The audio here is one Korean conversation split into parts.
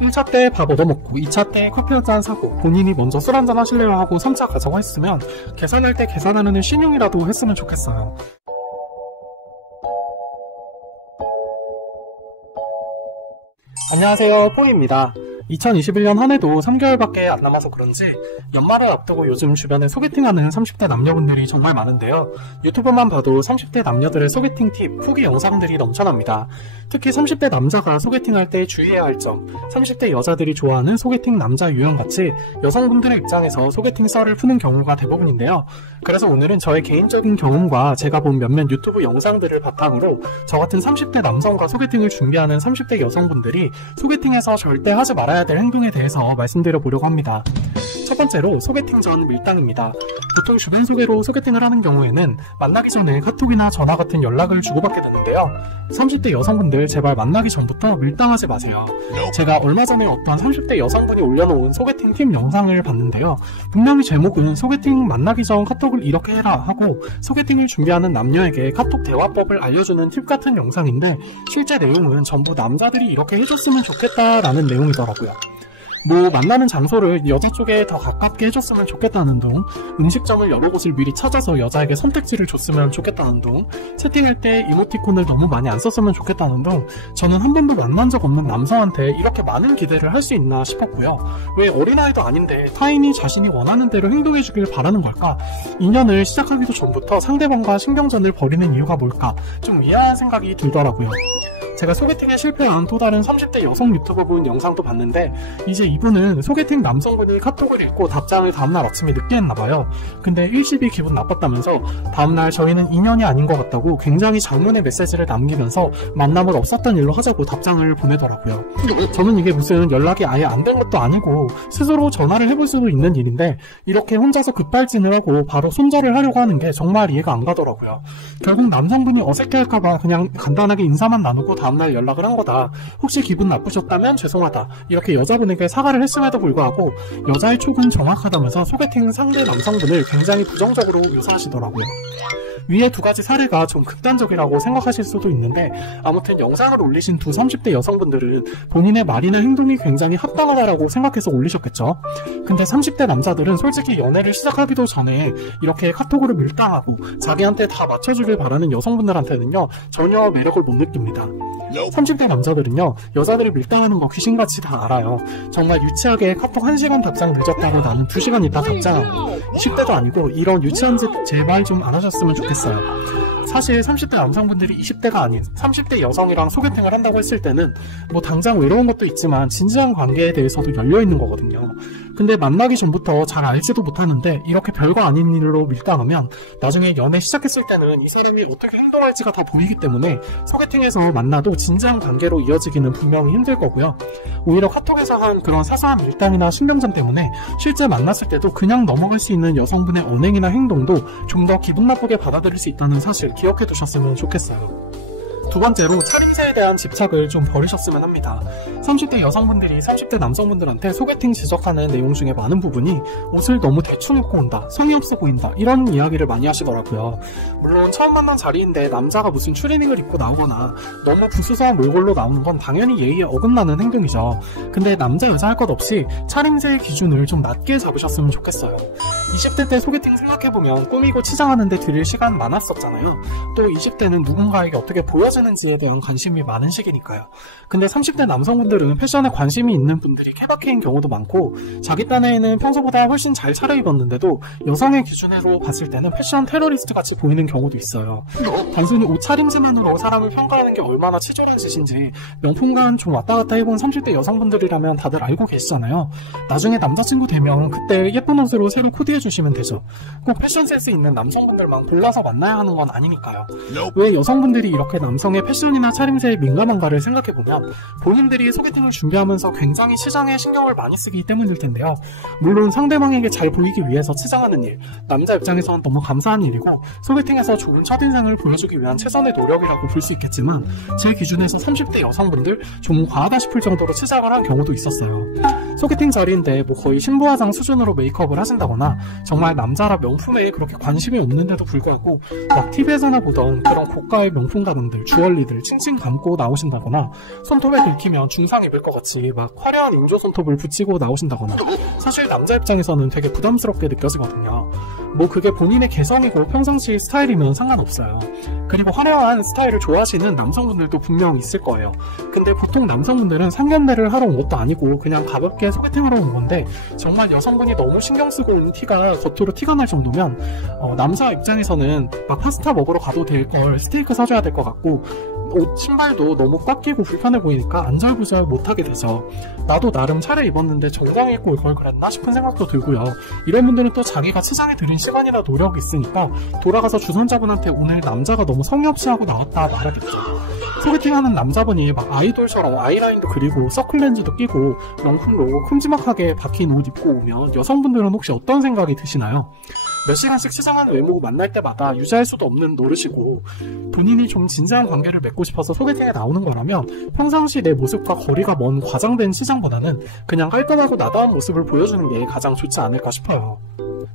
1차 때 밥 얻어먹고 2차 때 커피 한잔 사고 본인이 먼저 술 한잔 하실래요 하고 3차 가자고 했으면 계산할 때 계산하는 신용이라도 했으면 좋겠어요. 안녕하세요, 뽀입니다. 2021년 한 해도 3개월밖에 안 남아서 그런지 연말을 앞두고 요즘 주변에 소개팅하는 30대 남녀분들이 정말 많은데요. 유튜브만 봐도 30대 남녀들의 소개팅 팁, 후기 영상들이 넘쳐납니다. 특히 30대 남자가 소개팅할 때 주의해야 할 점, 30대 여자들이 좋아하는 소개팅 남자 유형같이 여성분들의 입장에서 소개팅 썰을 푸는 경우가 대부분인데요. 그래서 오늘은 저의 개인적인 경험과 제가 본 몇몇 유튜브 영상들을 바탕으로 저 같은 30대 남성과 소개팅을 준비하는 30대 여성분들이 소개팅에서 절대 하지 말아야 될 행동에 대해서 말씀드려 보려고 합니다. 첫 번째로 소개팅 전 밀당입니다. 보통 주변 소개로 소개팅을 하는 경우에는 만나기 전에 카톡이나 전화 같은 연락을 주고받게 되는데요. 30대 여성분들 제발 만나기 전부터 밀당하지 마세요. 제가 얼마 전에 어떤 30대 여성분이 올려놓은 소개팅 팁 영상을 봤는데요. 분명히 제목은 소개팅 만나기 전 카톡을 이렇게 해라 하고 소개팅을 준비하는 남녀에게 카톡 대화법을 알려주는 팁 같은 영상인데 실제 내용은 전부 남자들이 이렇게 해줬으면 좋겠다라는 내용이더라고요. 만나는 장소를 여자 쪽에 더 가깝게 해줬으면 좋겠다는 둥, 음식점을 여러 곳을 미리 찾아서 여자에게 선택지를 줬으면 좋겠다는 둥, 채팅할 때 이모티콘을 너무 많이 안 썼으면 좋겠다는 둥, 저는 한 번도 만난 적 없는 남성한테 이렇게 많은 기대를 할 수 있나 싶었고요. 왜 어린아이도 아닌데 타인이 자신이 원하는 대로 행동해주길 바라는 걸까? 인연을 시작하기도 전부터 상대방과 신경전을 벌이는 이유가 뭘까? 좀 미안한 생각이 들더라고요. 제가 소개팅에 실패한 또 다른 30대 여성 유튜버분 영상도 봤는데 이제 이분은 소개팅 남성분이 카톡을 읽고 답장을 다음날 아침에 늦게 했나봐요. 근데 일시비 기분 나빴다면서 다음날 저희는 인연이 아닌 것 같다고 굉장히 장문의 메시지를 남기면서 만남을 없었던 일로 하자고 답장을 보내더라고요. 저는 이게 무슨 연락이 아예 안 된 것도 아니고 스스로 전화를 해볼 수도 있는 일인데 이렇게 혼자서 급발진을 하고 바로 손절을 하려고 하는 게 정말 이해가 안 가더라고요. 결국 남성분이 어색해할까봐 그냥 간단하게 인사만 나누고 다음날 연락을 한 거다. 혹시 기분 나쁘셨다면 죄송하다. 이렇게 여자분에게 사과를 했음에도 불구하고 여자의 촉은 정확하다면서 소개팅 상대 남성분을 굉장히 부정적으로 묘사하시더라고요. 위에 두 가지 사례가 좀 극단적이라고 생각하실 수도 있는데 아무튼 영상을 올리신 두 30대 여성분들은 본인의 말이나 행동이 굉장히 합당하다라고 생각해서 올리셨겠죠. 근데 30대 남자들은 솔직히 연애를 시작하기도 전에 이렇게 카톡으로 밀당하고 자기한테 다 맞춰주길 바라는 여성분들한테는요 전혀 매력을 못 느낍니다. 30대 남자들은요 여자들이 밀당하는 거 귀신같이 다 알아요. 정말 유치하게 카톡 1시간 답장 늦었다고 나는 2시간 있다 답장하고 10대도 아니고 이런 유치한 짓 제발 좀 안 하셨으면 좋겠어요. 사실 30대 남성분들이 20대가 아닌 30대 여성이랑 소개팅을 한다고 했을 때는 당장 외로운 것도 있지만 진지한 관계에 대해서도 열려있는 거거든요. 근데 만나기 전부터 잘 알지도 못하는데 이렇게 별거 아닌 일로 밀당하면 나중에 연애 시작했을 때는 이 사람이 어떻게 행동할지가 다 보이기 때문에 소개팅에서 만나도 진지한 관계로 이어지기는 분명히 힘들 거고요. 오히려 카톡에서 한 그런 사소한 밀당이나 신경전 때문에 실제 만났을 때도 그냥 넘어갈 수 있는 여성분의 언행이나 행동도 좀 더 기분 나쁘게 받아들일 수 있다는 사실 기억해 두셨으면 좋겠어요. 두 번째로 차림새에 대한 집착을 좀 버리셨으면 합니다. 30대 여성분들이 30대 남성분들한테 소개팅 지적하는 내용 중에 많은 부분이 옷을 너무 대충 입고 온다, 성의 없어 보인다 이런 이야기를 많이 하시더라고요. 물론 처음 만난 자리인데 남자가 무슨 추리닝을 입고 나오거나 너무 부수서한 몰골로 나오는 건 당연히 예의에 어긋나는 행동이죠. 근데 남자 여자 할 것 없이 차림새의 기준을 좀 낮게 잡으셨으면 좋겠어요. 20대 때 소개팅 생각해보면 꾸미고 치장하는데 들일 시간 많았었잖아요. 또 20대는 누군가에게 어떻게 보여지는지에 대한 관심이 많은 시기니까요. 근데 30대 남성분들은 패션에 관심이 있는 분들이 케바케인 경우도 많고 자기 딴에는 평소보다 훨씬 잘 차려입었는데도 여성의 기준으로 봤을 때는 패션 테러리스트 같이 보이는 경우도 있어요. 단순히 옷차림새만으로 사람을 평가하는 게 얼마나 치졸한 짓인지 명품관 좀 왔다 갔다 해본 30대 여성분들이라면 다들 알고 계시잖아요. 나중에 남자친구 되면 그때 예쁜 옷으로 새로 코디해주시면 되죠. 꼭 패션 센스 있는 남성분들만 골라서 만나야 하는 건 아니니까요. 왜 여성분들이 이렇게 남성의 패션이나 차림새에 민감한가를 생각해보면 본인들이 소개팅을 준비하면서 굉장히 치장에 신경을 많이 쓰기 때문일 텐데요. 물론 상대방에게 잘 보이기 위해서 치장하는 일, 남자 입장에서는 너무 감사한 일이고 소개팅에서 좋은 첫인상을 보여주기 위한 최선의 노력이라고 볼 수 있겠지만 제 기준에서 30대 여성분들 좀 과하다 싶을 정도로 치장을 한 경우도 있었어요. 소개팅 자리인데 거의 신부화장 수준으로 메이크업을 하신다거나 정말 남자라 명품에 그렇게 관심이 없는데도 불구하고 막 TV에서나 보던 그런 고가의 명품 가방들, 주얼리들 칭칭 감고 나오신다거나 손톱에 긁히면 중상 입을 것 같이 막 화려한 인조 손톱을 붙이고 나오신다거나 사실 남자 입장에서는 되게 부담스럽게 느껴지거든요. 뭐 그게 본인의 개성이고 평상시 스타일이면 상관없어요. 그리고 화려한 스타일을 좋아하시는 남성분들도 분명 있을 거예요. 근데 보통 남성분들은 상견례를 하러 온 것도 아니고 그냥 가볍게 소개팅하러 온 건데 정말 여성분이 너무 신경 쓰고 온 티가 겉으로 티가 날 정도면 남자 입장에서는 막 파스타 먹으러 가도 될 걸 스테이크 사줘야 될 것 같고 옷 신발도 너무 꽉 끼고 불편해 보이니까 안절부절 못하게 되죠. 나도 나름 차려입었는데 정장 입고 올 걸 그랬나 싶은 생각도 들고요. 이런 분들은 또 자기가 치장에 들인 시간이나 노력이 있으니까 돌아가서 주선자분한테 오늘 남자가 너무 성의 없이 하고 나왔다 말하겠죠. 소개팅하는 남자분이 막 아이돌처럼 아이라인도 그리고 서클렌즈도 끼고 명품로 큼지막하게 박힌 옷 입고 오면 여성분들은 혹시 어떤 생각이 드시나요? 몇 시간씩 치장한 외모 만날 때마다 유지할 수도 없는 노릇이고 본인이 좀 진지한 관계를 맺고 싶어서 소개팅에 나오는 거라면 평상시 내 모습과 거리가 먼 과장된 치장보다는 그냥 깔끔하고 나다운 모습을 보여주는 게 가장 좋지 않을까 싶어요.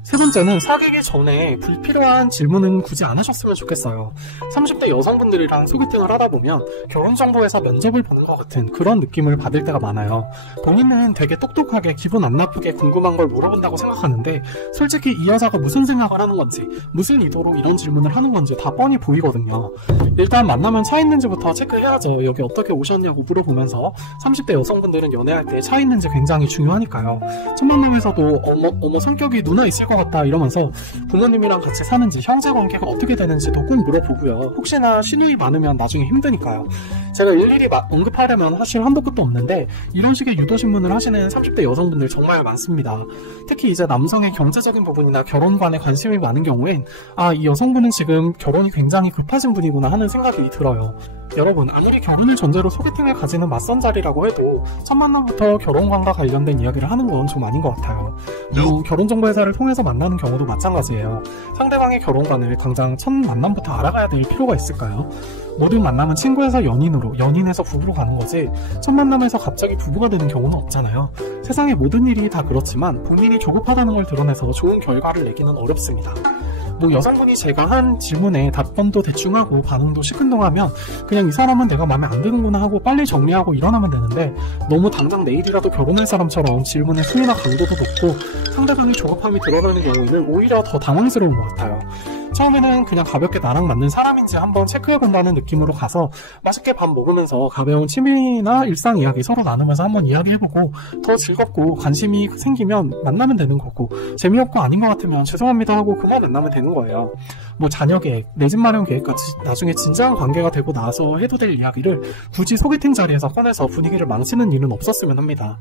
세 번째는 사귀기 전에 불필요한 질문은 굳이 안 하셨으면 좋겠어요. 30대 여성분들이랑 소개팅을 하다 보면 결혼정보회사 면접을 보는 것 같은 그런 느낌을 받을 때가 많아요. 본인은 되게 똑똑하게 기분 안 나쁘게 궁금한 걸 물어본다고 생각하는데 솔직히 이 여자가 무슨 생각을 하는 건지 무슨 의도로 이런 질문을 하는 건지 다 뻔히 보이거든요. 일단 만나면 차 있는지부터 체크해야죠. 여기 어떻게 오셨냐고 물어보면서 30대 여성분들은 연애할 때 차 있는지 굉장히 중요하니까요. 첫 만남에서도 어머 성격이 누나 있을 것 같다 이러면서 부모님이랑 같이 사는지 형제관계가 어떻게 되는지도 꼭 물어보고요. 혹시나 신유이 많으면 나중에 힘드니까요. 제가 일일이 언급하려면 사실 한도 끝도 없는데 이런 식의 유도신문을 하시는 30대 여성분들 정말 많습니다. 특히 이제 남성의 경제적인 부분이나 결혼관에 관심이 많은 경우엔 이 여성분은 지금 결혼이 굉장히 급하신 분이구나 하는 생각이 들어요. 여러분 아무리 결혼을 전제로 소개팅을 가지는 맞선 자리라고 해도 첫 만남부터 결혼관과 관련된 이야기를 하는 건 좀 아닌 것 같아요. 결혼정보회사를 통해서 만나는 경우도 마찬가지예요. 상대방의 결혼관을 당장 첫 만남부터 알아가야 될 필요가 있을까요? 모든 만남은 친구에서 연인으로, 연인에서 부부로 가는 거지 첫 만남에서 갑자기 부부가 되는 경우는 없잖아요. 세상의 모든 일이 다 그렇지만 본인이 조급하다는 걸 드러내서 좋은 결과를 내기는 어렵습니다. 여성분이 제가 한 질문에 답변도 대충 하고 반응도 시큰둥하면 그냥 이 사람은 내가 마음에 안 드는구나 하고 빨리 정리하고 일어나면 되는데 너무 당장 내일이라도 결혼할 사람처럼 질문의 수위나 강도도 높고 상대방의 조급함이 드러나는 경우에는 오히려 더 당황스러운 것 같아요. 처음에는 그냥 가볍게 나랑 맞는 사람인지 한번 체크해본다는 느낌으로 가서 맛있게 밥 먹으면서 가벼운 취미나 일상 이야기 서로 나누면서 한번 이야기해보고 더 즐겁고 관심이 생기면 만나면 되는 거고 재미없고 아닌 것 같으면 죄송합니다 하고 그만 만나면 되는 거예요. 자녀 계획, 내 집 마련 계획까지 나중에 진지한 관계가 되고 나서 해도 될 이야기를 굳이 소개팅 자리에서 꺼내서 분위기를 망치는 일은 없었으면 합니다.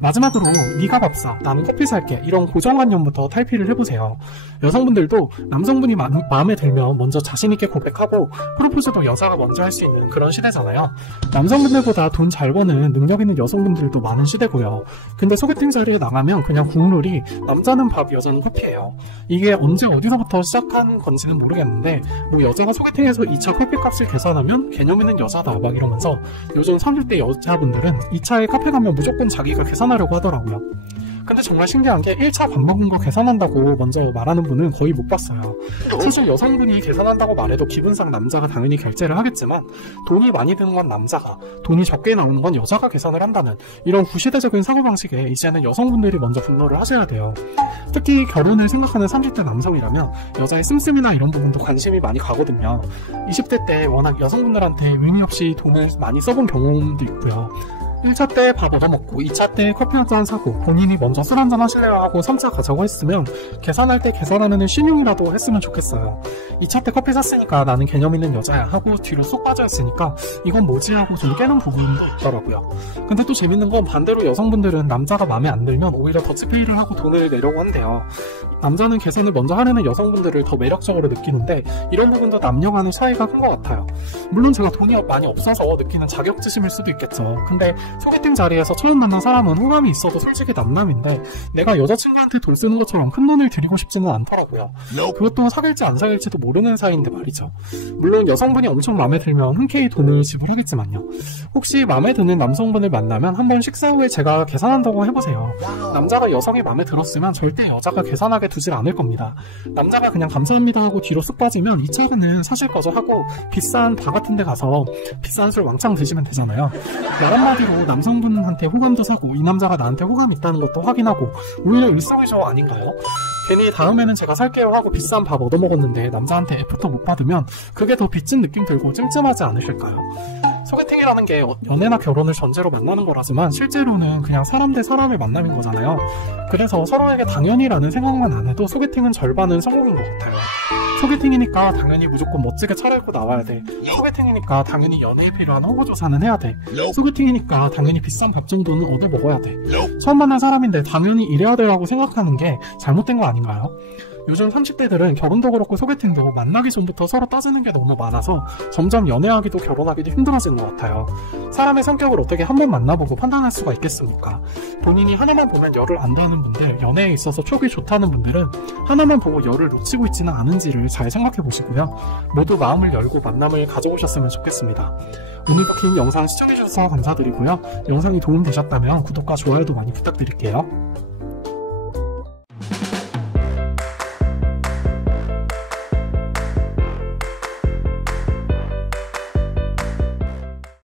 마지막으로 네가 밥 사, 나는 커피 살게 이런 고정관념부터 탈피를 해보세요. 여성분들도 남성분이 마음에 들면 먼저 자신있게 고백하고 프로포즈도 여자가 먼저 할 수 있는 그런 시대잖아요. 남성분들보다 돈 잘 버는 능력 있는 여성분들도 많은 시대고요. 근데 소개팅 자리에 나가면 그냥 국룰이 남자는 밥, 여자는 커피예요. 이게 언제 어디서부터 시작한 건지는 모르겠는데 여자가 소개팅에서 2차 커피값을 계산하면 개념 있는 여자다 막 이러면서 요즘 30대 여자분들은 2차에 카페 가면 무조건 자기가 계산하려고 하더라고요. 근데 정말 신기한 게 1차 밥 먹은 거 계산한다고 먼저 말하는 분은 거의 못 봤어요. 사실 여성분이 계산한다고 말해도 기분상 남자가 당연히 결제를 하겠지만 돈이 많이 드는 건 남자가, 돈이 적게 나오는 건 여자가 계산을 한다는 이런 구시대적인 사고방식에 이제는 여성분들이 먼저 분노를 하셔야 돼요. 특히 결혼을 생각하는 30대 남성이라면 여자의 씀씀이나 이런 부분도 관심이 많이 가거든요. 20대 때 워낙 여성분들한테 의미 없이 돈을 많이 써본 경험도 있고요. 1차 때 밥 얻어먹고 2차 때 커피 한잔 사고 본인이 먼저 술 한잔 하실래요 하고 3차 가자고 했으면 계산할 때 계산하는 신용이라도 했으면 좋겠어요. 2차 때 커피 샀으니까 나는 개념 있는 여자야 하고 뒤로 쏙 빠져있으니까 이건 뭐지 하고 좀 깨는 부분도 있더라고요. 근데 또 재밌는 건 반대로 여성분들은 남자가 마음에 안 들면 오히려 더치페이를 하고 돈을 내려고 한대요. 남자는 계산을 먼저 하려는 여성분들을 더 매력적으로 느끼는데 이런 부분도 남녀 간의 차이가 큰 것 같아요. 물론 제가 돈이 많이 없어서 느끼는 자격지심일 수도 있겠죠. 근데 소개팅 자리에서 처음 만난 사람은 호감이 있어도 솔직히 남남인데 내가 여자친구한테 돈 쓰는 것처럼 큰 돈을 드리고 싶지는 않더라고요. 그것도 사귈지 안 사귈지도 모르는 사이인데 말이죠. 물론 여성분이 엄청 마음에 들면 흔쾌히 돈을 지불하겠지만요. 혹시 마음에 드는 남성분을 만나면 한번 식사 후에 제가 계산한다고 해보세요. 남자가 여성이 마음에 들었으면 절대 여자가 계산하게 두질 않을 겁니다. 남자가 그냥 감사합니다 하고 뒤로 쑥 빠지면 2차는 사실 거절 하고 비싼 바 같은 데 가서 비싼 술 왕창 드시면 되잖아요. 말 한마디로 남성분한테 호감도 사고 이 남자가 나한테 호감이 있다는 것도 확인하고 오히려 일석이조 아닌가요? 괜히 다음에는 제가 살게요 하고 비싼 밥 얻어먹었는데 남자한테 애프터 못 받으면 그게 더 빚진 느낌 들고 찜찜하지 않으실까요? 소개팅이라는 게 연애나 결혼을 전제로 만나는 거라지만 실제로는 그냥 사람 대 사람의 만남인 거잖아요. 그래서 서로에게 당연히라는 생각만 안 해도 소개팅은 절반은 성공인 것 같아요. 소개팅이니까 당연히 무조건 멋지게 차려입고 나와야 돼. 소개팅이니까 당연히 연애에 필요한 홍보조사는 해야 돼. 소개팅이니까 당연히 비싼 밥 정도는 얻어 먹어야 돼. 처음 만난 사람인데 당연히 이래야 돼라고 생각하는 게 잘못된 거 아닌가요? 요즘 30대들은 결혼도 그렇고 소개팅도 만나기 전부터 서로 따지는 게 너무 많아서 점점 연애하기도 결혼하기도 힘들어지는 것 같아요. 사람의 성격을 어떻게 한 번 만나보고 판단할 수가 있겠습니까? 본인이 하나만 보면 열을 안다는 분들, 연애에 있어서 촉이 좋다는 분들은 하나만 보고 열을 놓치고 있지는 않은지를 잘 생각해 보시고요. 모두 마음을 열고 만남을 가져오셨으면 좋겠습니다. 오늘도 긴 영상 시청해주셔서 감사드리고요. 영상이 도움되셨다면 구독과 좋아요도 많이 부탁드릴게요.